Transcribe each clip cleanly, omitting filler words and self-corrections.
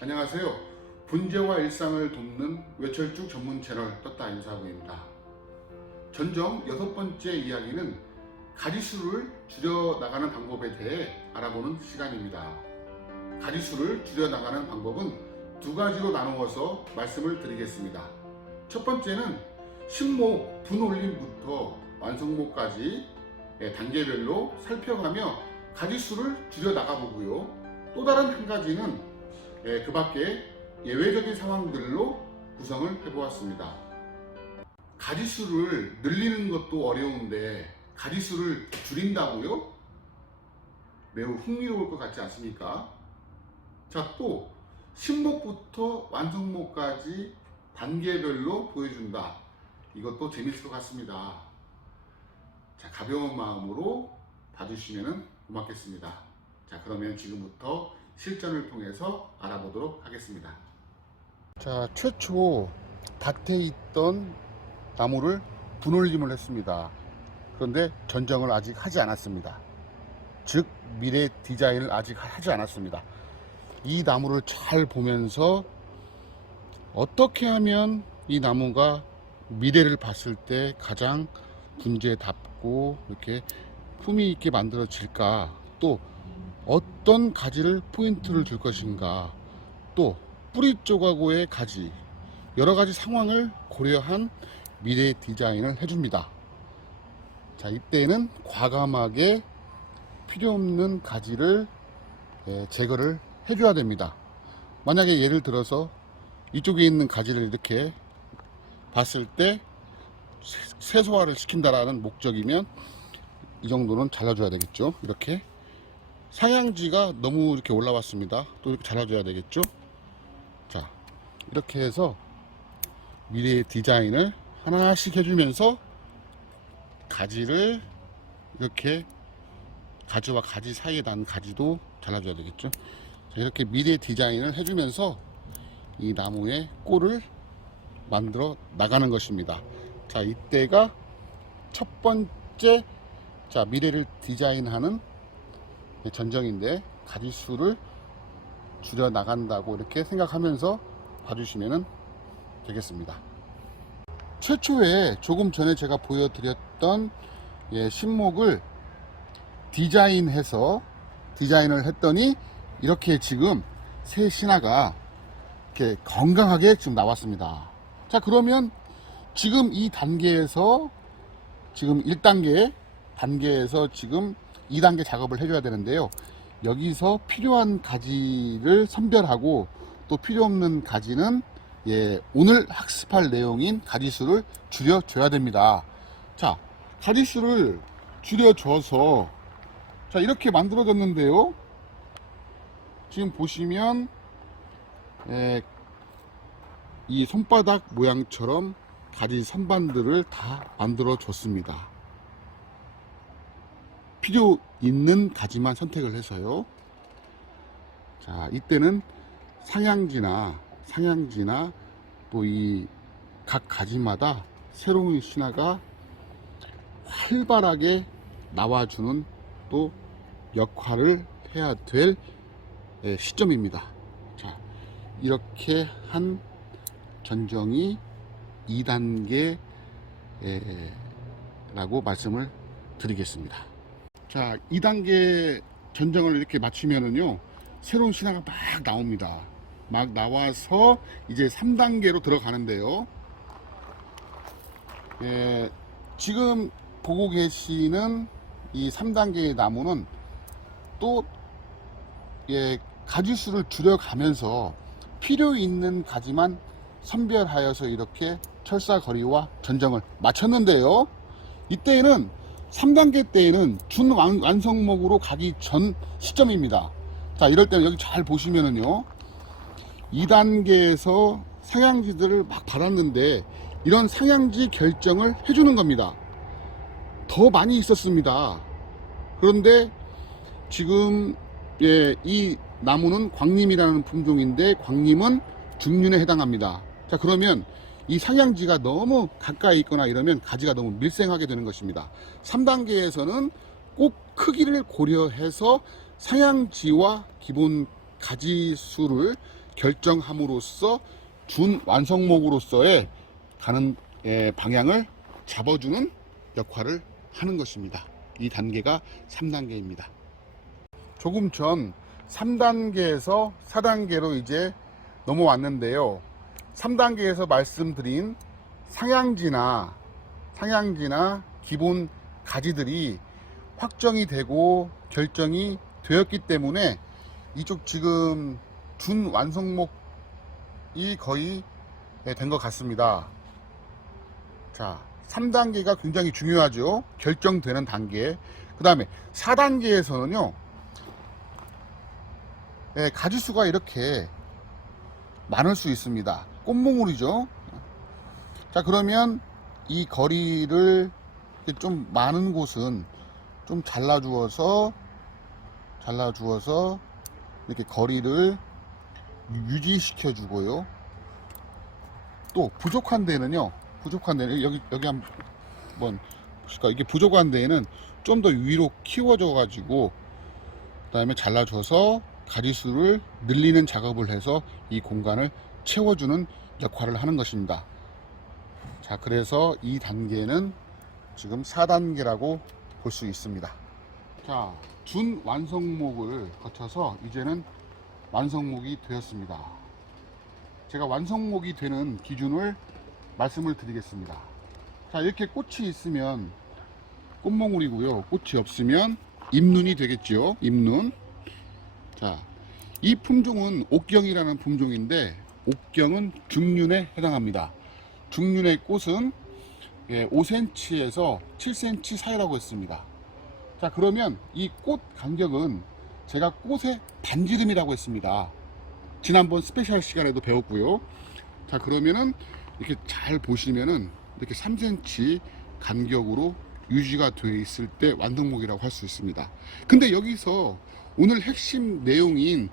안녕하세요. 분재와 일상을 돕는 외철쭉 전문 채널 떴다 인사부입니다. 전정 6번째 이야기는 가지수를 줄여나가는 방법에 대해 알아보는 시간입니다. 가지수를 줄여나가는 방법은 두 가지로 나누어서 말씀을 드리겠습니다. 첫 번째는 신목 분올림부터 완성목까지 단계별로 살펴가며 가지수를 줄여나가 보고요. 또 다른 한 가지는 그 밖에 예외적인 상황들로 구성을 해보았습니다. 가지수를 늘리는 것도 어려운데 가지수를 줄인다고요? 매우 흥미로울 것 같지 않습니까? 자, 또 신목부터 완성목까지 단계별로 보여준다. 이것도 재밌을 것 같습니다. 자, 가벼운 마음으로 봐주시면 고맙겠습니다. 자, 그러면 지금부터 실전을 통해서 알아보도록 하겠습니다. 자, 최초 밭에 있던 나무를 분올림을 했습니다. 그런데 전정을 아직 하지 않았습니다. 즉 미래 디자인을 아직 하지 않았습니다. 이 나무를 잘 보면서 어떻게 하면 이 나무가 미래를 봤을 때 가장 분재답고 이렇게 품위 있게 만들어질까, 또 어떤 가지를 포인트를 줄 것인가, 또 뿌리 쪽하고의 가지, 여러 가지 상황을 고려한 미래 디자인을 해줍니다. 자, 이때는 과감하게 필요 없는 가지를 제거를 해줘야 됩니다. 만약에 예를 들어서 이쪽에 있는 가지를 이렇게 봤을 때 세소화를 시킨다라는 목적이면 이 정도는 잘라줘야 되겠죠. 이렇게 상향지가 너무 이렇게 올라왔습니다. 또 이렇게 잘라줘야 되겠죠. 자, 이렇게 해서 미래의 디자인을 하나씩 해주면서 가지를 이렇게 가지와 가지 사이에 난 가지도 잘라줘야 되겠죠. 자, 이렇게 미래 디자인을 해주면서 이 나무의 꼴을 만들어 나가는 것입니다. 자, 이때가 첫 번째 미래를 디자인하는 전정인데, 가지수를 줄여 나간다고 이렇게 생각하면서 봐주시면 되겠습니다. 최초에 조금 전에 제가 보여드렸던 신목을 디자인을 했더니 이렇게 지금 새 신화가 이렇게 건강하게 지금 나왔습니다. 자, 그러면 지금 이 단계에서 지금 1단계에서 지금 2단계 작업을 해줘야 되는데요. 여기서 필요한 가지를 선별하고 또 필요 없는 가지는 오늘 학습할 내용인 가지수를 줄여줘야 됩니다. 자, 가지수를 줄여줘서 자, 이렇게 만들어졌는데요. 지금 보시면 이 손바닥 모양처럼 가지 선반들을 다 만들어 줬습니다. 필요 있는 가지만 선택을 해서요. 자, 이때는 상향지나 또 이 각 가지마다 새로운 신화가 활발하게 나와주는 또 역할을 해야 될 시점입니다. 자, 이렇게 한 전정이 2단계라고 말씀을 드리겠습니다. 자, 2단계 전정을 이렇게 마치면은요, 새로운 신화가 막 나옵니다. 막 나와서 이제 3단계로 들어가는데요. 지금 보고 계시는 이 3단계의 나무는 또 가지수를 줄여가면서 필요 있는 가지만 선별하여서 이렇게 철사거리와 전정을 마쳤는데요. 이때는 3단계 때에는 준완성목으로 가기 전 시점입니다. 자, 이럴 때는 여기 잘 보시면은요, 2단계에서 상향지들을 막 받았는데 이런 상향지 결정을 해주는 겁니다. 더 많이 있었습니다. 그런데 지금 이 나무는 광림이라는 품종인데 광림은 중륜에 해당합니다. 자, 그러면 이 상향지가 너무 가까이 있거나 이러면 가지가 너무 밀생하게 되는 것입니다. 3단계에서는 꼭 크기를 고려해서 상향지와 기본 가지 수를 결정함으로써 준 완성목으로서의 가는 방향을 잡아주는 역할을 하는 것입니다. 이 단계가 3단계입니다. 조금 전 3단계에서 4단계로 이제 넘어왔는데요. 3단계에서 말씀드린 상향지나 기본 가지들이 확정이 되고 결정이 되었기 때문에 이쪽 지금 준 완성목이 거의 된 것 같습니다. 자, 3단계가 굉장히 중요하죠. 결정되는 단계. 그 다음에 4단계에서는요, 가지수가 이렇게 많을 수 있습니다. 꽃몽울이죠. 자, 그러면 이 거리를 좀 많은 곳은 좀 잘라주어서 이렇게 거리를 유지시켜 주고요. 또 부족한 데는 여기 한번 보실까? 이게 부족한 데에는 좀 더 위로 키워줘 가지고 그다음에 잘라줘서 가지수를 늘리는 작업을 해서 이 공간을 채워주는 역할을 하는 것입니다. 자, 그래서 이 단계는 지금 4단계라고 볼 수 있습니다. 자, 준 완성목을 거쳐서 이제는 완성목이 되었습니다. 제가 완성목이 되는 기준을 말씀을 드리겠습니다. 자, 이렇게 꽃이 있으면 꽃몽울이고요. 꽃이 없으면 잎눈이 되겠죠. 잎눈. 자, 이 품종은 옥경이라는 품종인데 옥경은 중륜에 해당합니다. 중륜의 꽃은 5cm에서 7cm 사이라고 했습니다. 자, 그러면 이 꽃 간격은 제가 꽃의 반지름이라고 했습니다. 지난번 스페셜 시간에도 배웠고요. 자, 그러면은 이렇게 잘 보시면은 이렇게 3cm 간격으로 유지가 되어 있을 때 완성목이라고 할 수 있습니다. 근데 여기서 오늘 핵심 내용인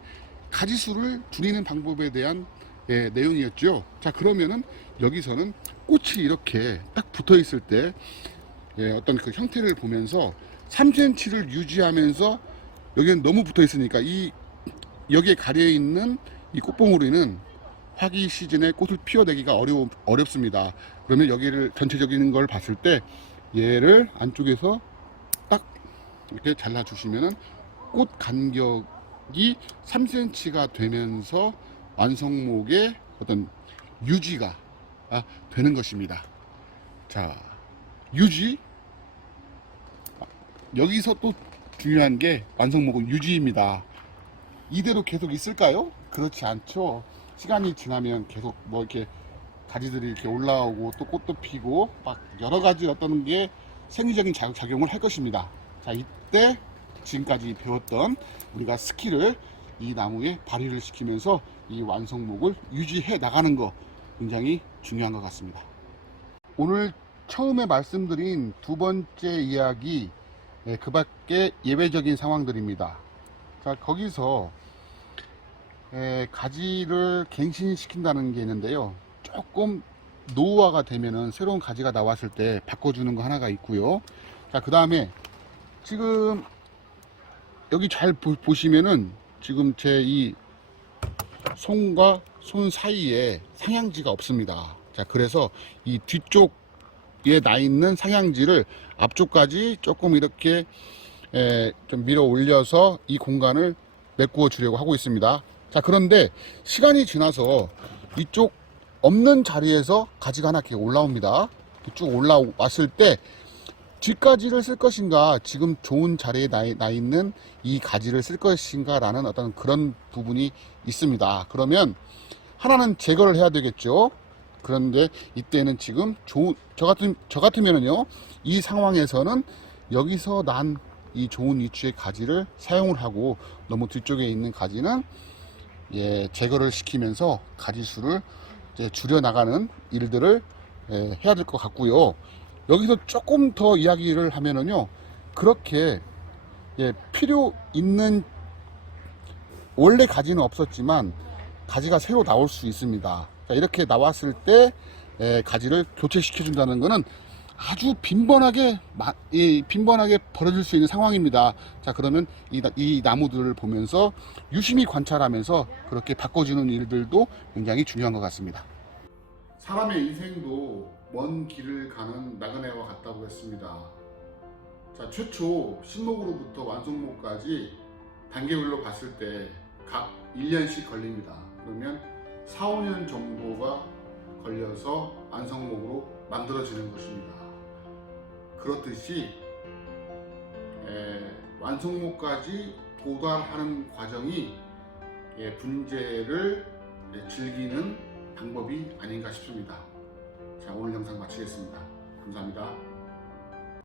가지수를 줄이는 방법에 대한 내용이었죠. 자, 그러면은 여기서는 꽃이 이렇게 딱 붙어 있을 때 어떤 그 형태를 보면서 3cm를 유지하면서 여기는 너무 붙어 있으니까 여기에 가려 있는 이 꽃봉오리는 화기 시즌에 꽃을 피워내기가 어렵습니다. 그러면 여기를 전체적인 걸 봤을 때 얘를 안쪽에서 딱 이렇게 잘라 주시면은 꽃 간격이 3cm가 되면서 완성목의 어떤 유지가 되는 것입니다. 자, 유지. 여기서 또 중요한 게 완성목은 유지입니다. 이대로 계속 있을까요? 그렇지 않죠. 시간이 지나면 계속 뭐 이렇게 가지들이 이렇게 올라오고 또 꽃도 피고 막 여러 가지 어떤 게 생리적인 작용을 할 것입니다. 자, 이때 지금까지 배웠던 우리가 스킬을 이 나무에 발휘를 시키면서 이 완성목을 유지해 나가는 거 굉장히 중요한 것 같습니다. 오늘 처음에 말씀드린 두 번째 이야기, 그 밖에 예외적인 상황들입니다. 자, 거기서 가지를 갱신시킨다는 게 있는데요. 조금 노후화가 되면은 새로운 가지가 나왔을 때 바꿔주는 거 하나가 있고요. 자, 그 다음에 지금 여기 잘 보시면은 지금 제 이 손과 손 사이에 상향지가 없습니다. 자, 그래서 이 뒤쪽에 나 있는 상향지를 앞쪽까지 조금 이렇게 좀 밀어 올려서 이 공간을 메꾸어 주려고 하고 있습니다. 자, 그런데 시간이 지나서 이쪽 없는 자리에서 가지가 하나 이렇게 올라옵니다. 쭉 올라왔을 때 뒷가지를 쓸 것인가, 지금 좋은 자리에 나 있는 이 가지를 쓸 것인가 라는 어떤 그런 부분이 있습니다. 그러면 하나는 제거를 해야 되겠죠. 그런데 이때는 지금 저 같으면은요, 이 상황에서는 여기서 난 이 좋은 위치의 가지를 사용을 하고 너무 뒤쪽에 있는 가지는 제거를 시키면서 가지수를 줄여 나가는 일들을 해야 될 것 같고요. 여기서 조금 더 이야기를 하면은요, 그렇게 필요 있는 원래 가지는 없었지만 가지가 새로 나올 수 있습니다. 이렇게 나왔을 때 가지를 교체시켜 준다는 것은 아주 빈번하게 벌어질 수 있는 상황입니다. 자, 그러면 이 나무들을 보면서 유심히 관찰하면서 그렇게 바꿔주는 일들도 굉장히 중요한 것 같습니다. 사람의 인생도 먼 길을 가는 나그네와 같다고 했습니다. 자, 최초 신목으로부터 완성목까지 단계별로 봤을 때 각 1년씩 걸립니다. 그러면 4, 5년 정도가 걸려서 완성목으로 만들어지는 것입니다. 그렇듯이 완성목까지 도달하는 과정이 분재를 즐기는 방법이 아닌가 싶습니다. 자, 오늘 영상 마치겠습니다. 감사합니다.